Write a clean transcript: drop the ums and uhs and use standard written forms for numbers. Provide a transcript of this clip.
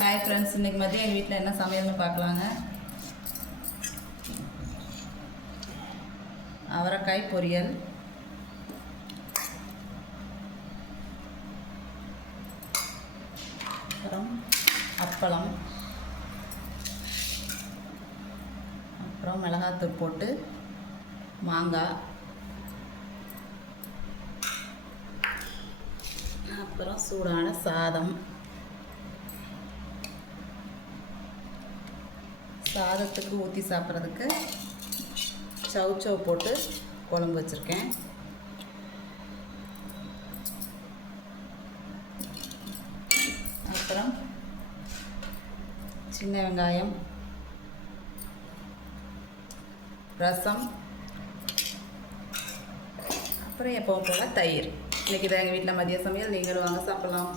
Hi friends, இன்றைக்கி மதியம் எங்கள் வீட்டில் என்ன சமையல்னு பார்க்கலாங்க. அவரைக்காய் பொரியல், அப்புறம் அப்பளம், அப்புறம் மிளகாத்தூள் போட்டு மாங்காய், அப்புறம் சூடான சாதம். சாதத்துக்கு ஊற்றி சாப்பிட்றதுக்கு சவுச்சவு போட்டு குழம்பு வச்சுருக்கேன். அப்புறம் சின்ன வெங்காயம், ரசம், அப்புறம் எப்பவும் போல் தயிர். இன்றைக்கி தான் எங்கள் வீட்டில் மதிய சமையல். நீங்களும் வாங்க சாப்பிட்லாம்.